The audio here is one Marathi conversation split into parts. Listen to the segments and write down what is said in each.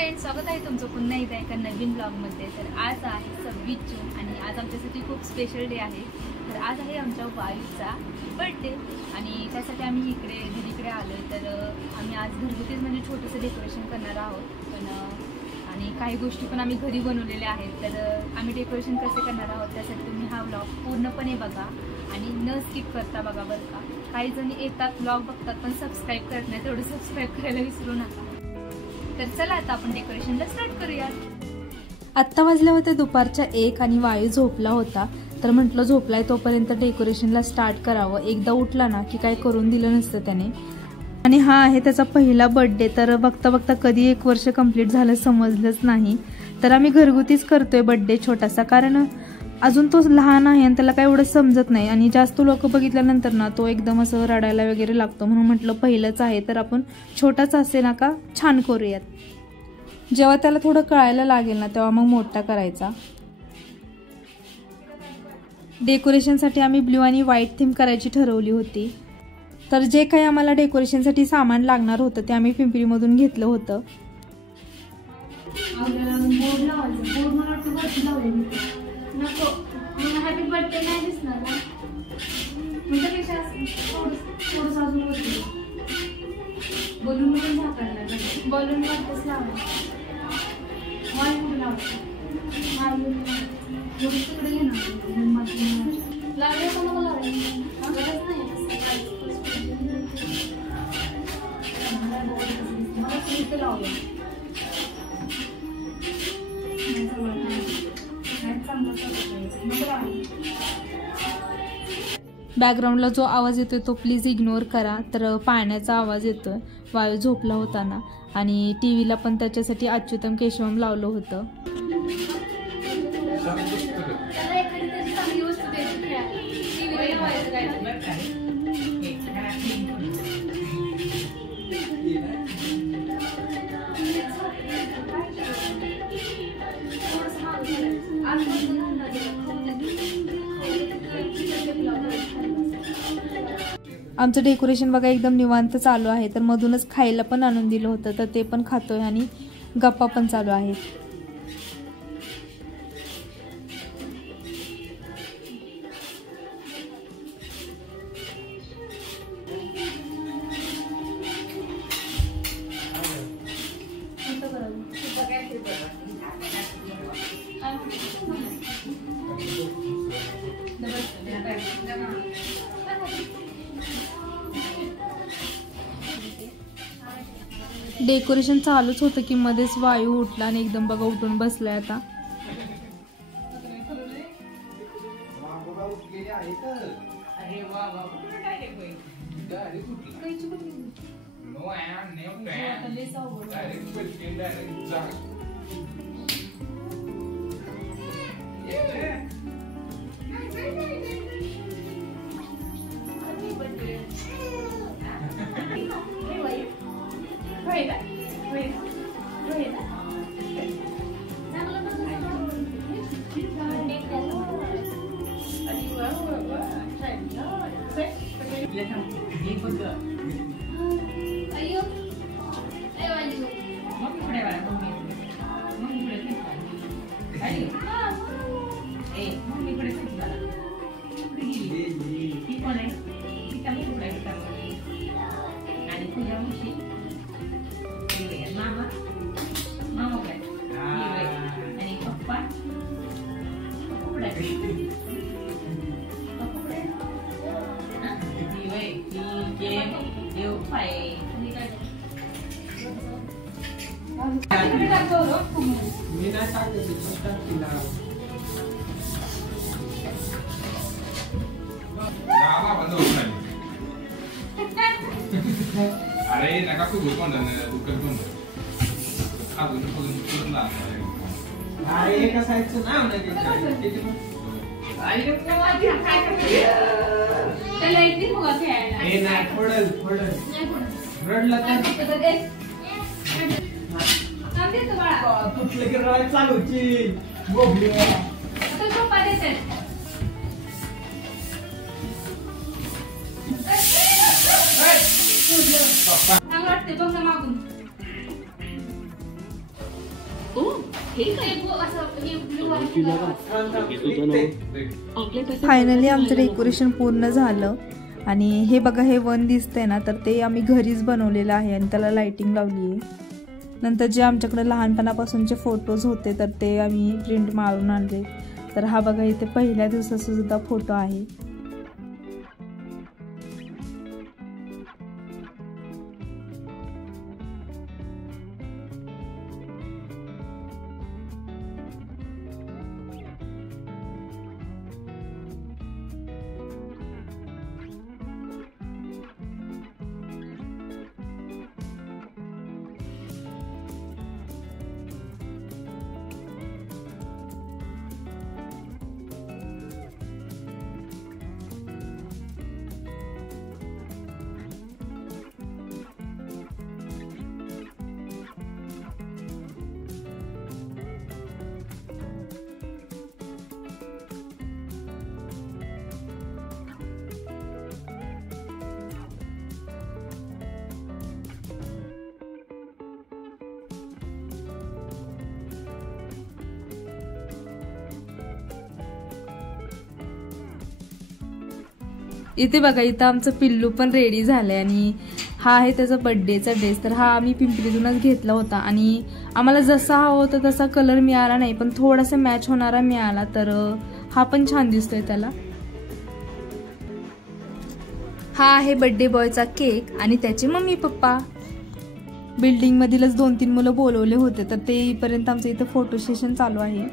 फ्रेंड्स, स्वागत आहे तुमचं पुन्हा एकदा एका नवीन ब्लॉगमध्ये। तर आज आहे 26 जून आणि आज आमच्यासाठी खूप स्पेशल डे आहे। तर आज आहे आमच्या वायूचा बर्थडे आणि त्यासाठी आम्ही इकडे दीदीकडे आलो। तर आम्ही आज घरगुतीच म्हणजे छोटंसं डेकोरेशन करणार आहोत पण आणि काही गोष्टी पण आम्ही घरी बनवलेल्या आहेत। तर आम्ही डेकोरेशन कसे करणार आहोत त्यासाठी तुम्ही हा ब्लॉग पूर्णपणे बघा आणि न स्किप करता बघा बरं का। काही जणी येतात ब्लॉग बघतात पण सबस्क्राईब करत नाही, तेवढं सबस्क्राईब करायला विसरू नका। तर चला आता आपण डेकोरेशनला स्टार्ट करूया। आत्ता वाजले होते दुपारच्या 1 आणि वायू झोपला होता। तर म्हटलं झोपलाय तोपर्यंत डेकोरेशनला स्टार्ट करावं, एकदा उठला ना की काय करून दिलं नसतं त्याने। आणि हा आहे त्याचा पहिला बर्थडे। तर बघता बघता कधी 1 वर्ष कंप्लीट झालं समजलंच नाही। तर आम्ही घरगुतीच करतोय बर्थडे छोटासा, कारण अजून तो लहान आहे आणि त्याला काय एवढं समजत नाही आणि जास्त लोक बघितल्यानंतर ना तो एकदम असं रडायला वगैरे लागतो। म्हणून म्हटलं पहिलंच आहे तर आपण छोटाच असे ना का छान करूयात। जेव्हा त्याला थोडं कळायला लागेल ना तेव्हा मग मोठा करायचा। डेकोरेशनसाठी आम्ही ब्ल्यू आणि व्हाईट थीम करायची ठरवली होती। तर जे काही आम्हाला डेकोरेशनसाठी सामान लागणार होतं ते आम्ही पिंपरीमधून घेतलं होतं। नको हॅपी बर्थडे नाही दिसणार ना, त्यापेक्षा थोडंसं अजून होती बलून पण झाकायला बलून वाटतच लावायचं मॉल कुठे लावायचं तिकडे घेणार लावले का नको लावायचं गरज नाही लावूया। बॅकग्राऊंडला जो आवाज येतोय तो प्लीज इग्नोर करा। तर पाण्याचा आवाज येतोय, वायू झोपला होता ना। आणि टीव्हीला पण त्याच्यासाठी अच्युतम केशवम लावलं होतं। आमचं डेकोरेशन बघा एकदम निवांत चालू आहे। तर मधूनच खायला पण आणून दिलं होतं तर ते पण खातोय आणि गप्पा पण चालू आहेत। डेकोरेशन चालूच होतं की मध्येच वायू उठला आणि एकदम बघा उठून बसलाय आता। अरे नका खूप दुकान एका साईडचं नाव फायनली आमचं डेकोरेशन पूर्ण झालं आणि हे बघा, हे वन दिसतंय ना, तर ते आम्ही घरीच बनवलेलं आहे आणि त्याला लाइटिंग लावली आहे. नंतर जे आमच्याकडे लहानपणापासूनचे फोटोज होते तर ते आम्ही प्रिंट मारून आणले. तर हा बघा, इथे पहिल्या दिवसाचा सुद्धा फोटो आहे. इथे बघा, इथं आमचं पिल्लू पण रेडी झालंय आणि हा आहे त्याचा बर्थडेचा ड्रेस. तर हा आम्ही पिंपरीतूनच घेतला होता आणि आम्हाला जसा हवा होता तसा कलर मिळाला नाही, पण थोडासा मॅच होणारा मिळाला. तर हा पण छान दिसतोय त्याला. हा आहे बर्थडे बॉयचा केक आणि त्याचे मम्मी पप्पा. बिल्डिंग मधीलच 2-3 मुलं बोलवले होते, तर ते येईपर्यंत आमचं इथं फोटो सेशन चालू आहे.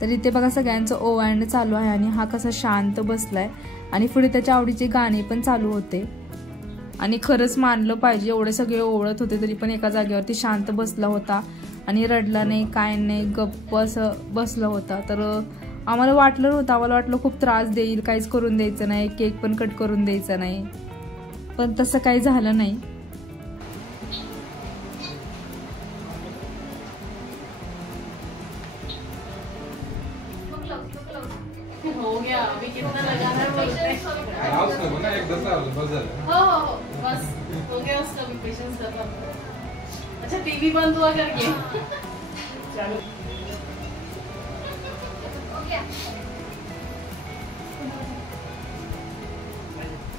तर इथे बघा, सगळ्यांचं ओवाळणं चालू आहे आणि हा कसा शांत बसलाय आणि पुढे त्याच्या आवडीचे गाणे पण चालू होते. आणि खरंच मानलं पाहिजे, एवढे सगळे ओवळत होते तरी पण एका जागेवरती शांत बसला होता आणि रडला नाही, काय नाही, गप्प असं बसला होता. तर आम्हाला वाटलं खूप त्रास देईल, काहीच करून द्यायचं नाही, केक पण कट करून द्यायचा नाही, पण तसं काही झालं नाही. हो गया, अभी कितना लगाना है बोलते हैं. हो बस हो गया उसका भी पेशेंस खत्म. अच्छा टीवी बंद हुआ करके. चलो हो गया.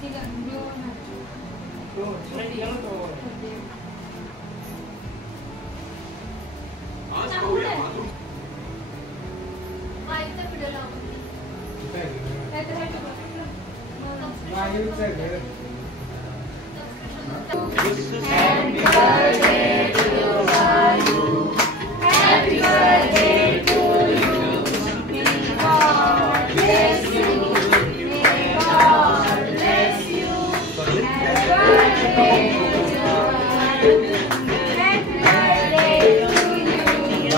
ठीक है, रेडी हो तो आज हो गया. बाइक तक वीडियो लाओ. Happy birthday to you. Happy birthday to you. May God bless you. May God bless you. Happy birthday to you. Happy birthday to you.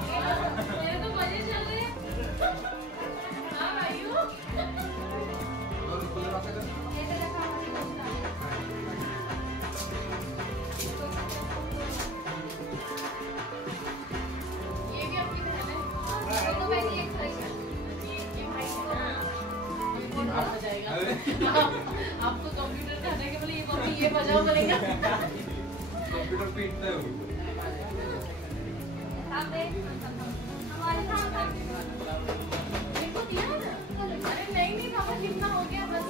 तो मजे चल रहे हैं। हाँ भाइयों। ये भी आपकी बहन है। तो पहले एक भाई है। ये भाई को आ जाएगा। आपको कंप्यूटर खाने के बोले ये मम्मी ये बजाओ बोलेगा। कंप्यूटर पीटता है वो। देखो दिया ना। अरे नहीं पापा कितना हो गया बस।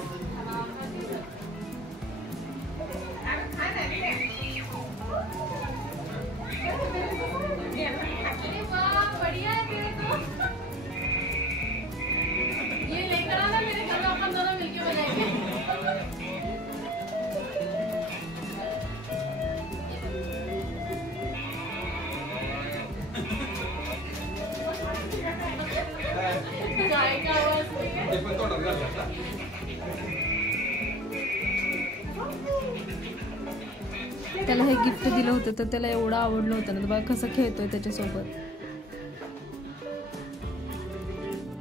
अरे वाह बढ़िया है तेरे तो। ये लेकर आना मेरे घर में अपन दोनों मिलके बनाएंगे। गाय का आवाज ते पण तोंडात घालतात. त्याला हे गिफ्ट दिलं होतं तर त्याला एवढं आवडलं होतं ना, बघा कसं खेळतोय त्याच्यासोबत.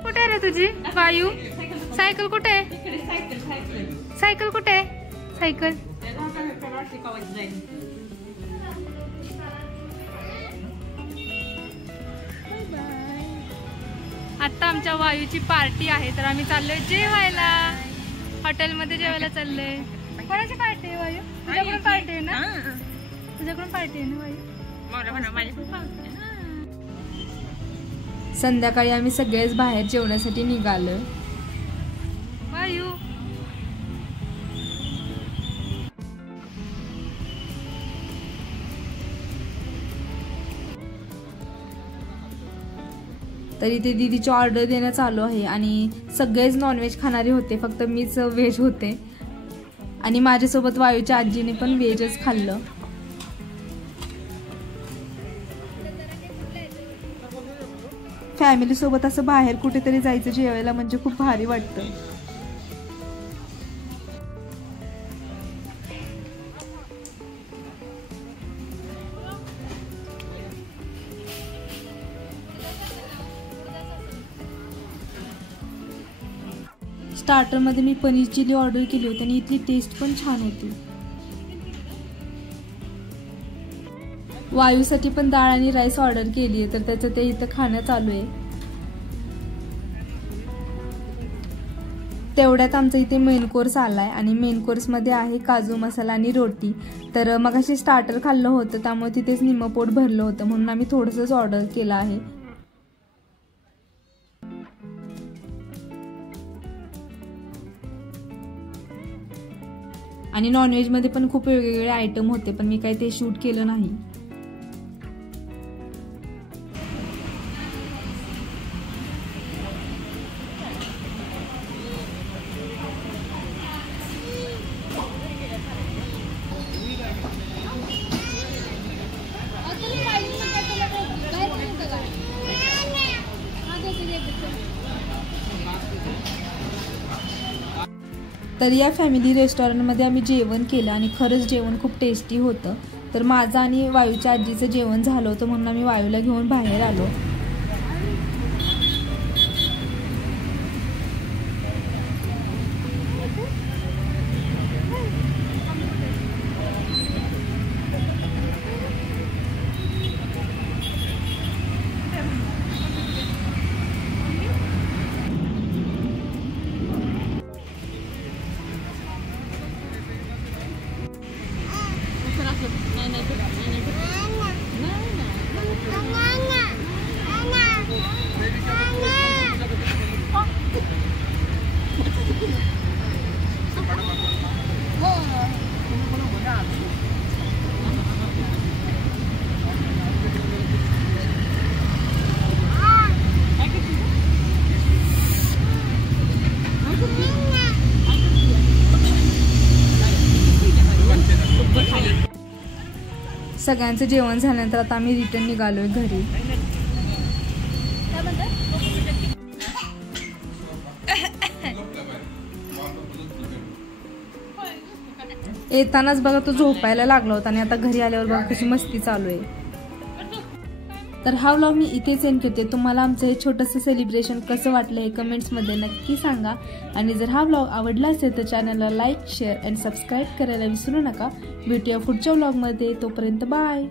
कुठे रे तुझी वायू? सायकल कुठे आहे? सायकल कुठे आहे? सायकल आता आमच्या वायूची पार्टी आहे तर आम्ही चाललोय जेवायला. हॉटेलमध्ये जेवायला चाललोय. कोणाची पार्टी आहे वायू? तुझ्याकडून पार्टी आहे ना? तुझ्याकडून पार्टी आहे ना वायू? संध्याकाळी आम्ही सगळेच बाहेर जेवण्यासाठी निघालो. वायू तरी ते दीदीची ऑर्डर देणं चालू आहे आणि सगळेच नॉनव्हेज खाणारे होते, फक्त मीच व्हेज होते आणि माझ्यासोबत वायूच्या आजीने पण व्हेजच खाल्लं. फॅमिली सोबत असं बाहेर कुठेतरी जायचं जेवायला म्हणजे खूप भारी वाटतं. स्टार्टरमध्ये मी पनीर चिली ऑर्डर केली होती आणि इथली टेस्ट पण छान होती. वायूसाठी पण डाळ आणि राईस ऑर्डर केली आहे तर त्याचं ते इथं खाणं चालू आहे. तेवढ्यात आमचा इथे मेन कोर्स आलाय आणि मेन कोर्समध्ये आहे काजू मसाला आणि रोटी. तर मगाशी स्टार्टर खाल्लं होतं त्यामुळे तिथेच निम्मं पोट भरलं होतं म्हणून आम्ही थोडंसंच ऑर्डर केलं आहे. आणि नॉनव्हेजमध्ये पण खूप वेगवेगळे आयटम होते पण मी काही ते शूट केलं नाही. तर या फॅमिली रेस्टॉरंटमध्ये आम्ही जेवण केलं आणि खरंच जेवण खूप टेस्टी होतं. तर माझं आणि वायूच्या आजीचं जेवण झालं होतं म्हणून आम्ही वायूला घेऊन बाहेर आलो. सगळ्यांचं जेवण झाल्यानंतर आता आम्ही रिटर्न निघालोय घरी. येतानाच बघा तो झोपायला लागला होता आणि आता घरी आल्यावर बघा कशी मस्ती चालू आहे. तर हा व्लॉग मी इथेच एंड करते. तुम्हाला आमचं हे छोटंसं सेलिब्रेशन कसं वाटलं हे कमेंट्समध्ये नक्की सांगा. आणि जर हा व्लॉग आवडला असेल तर चॅनलला लाईक, शेअर अँड सबस्क्राईब करायला विसरू नका. भेटूया पुढच्या व्लॉगमध्ये. तोपर्यंत बाय.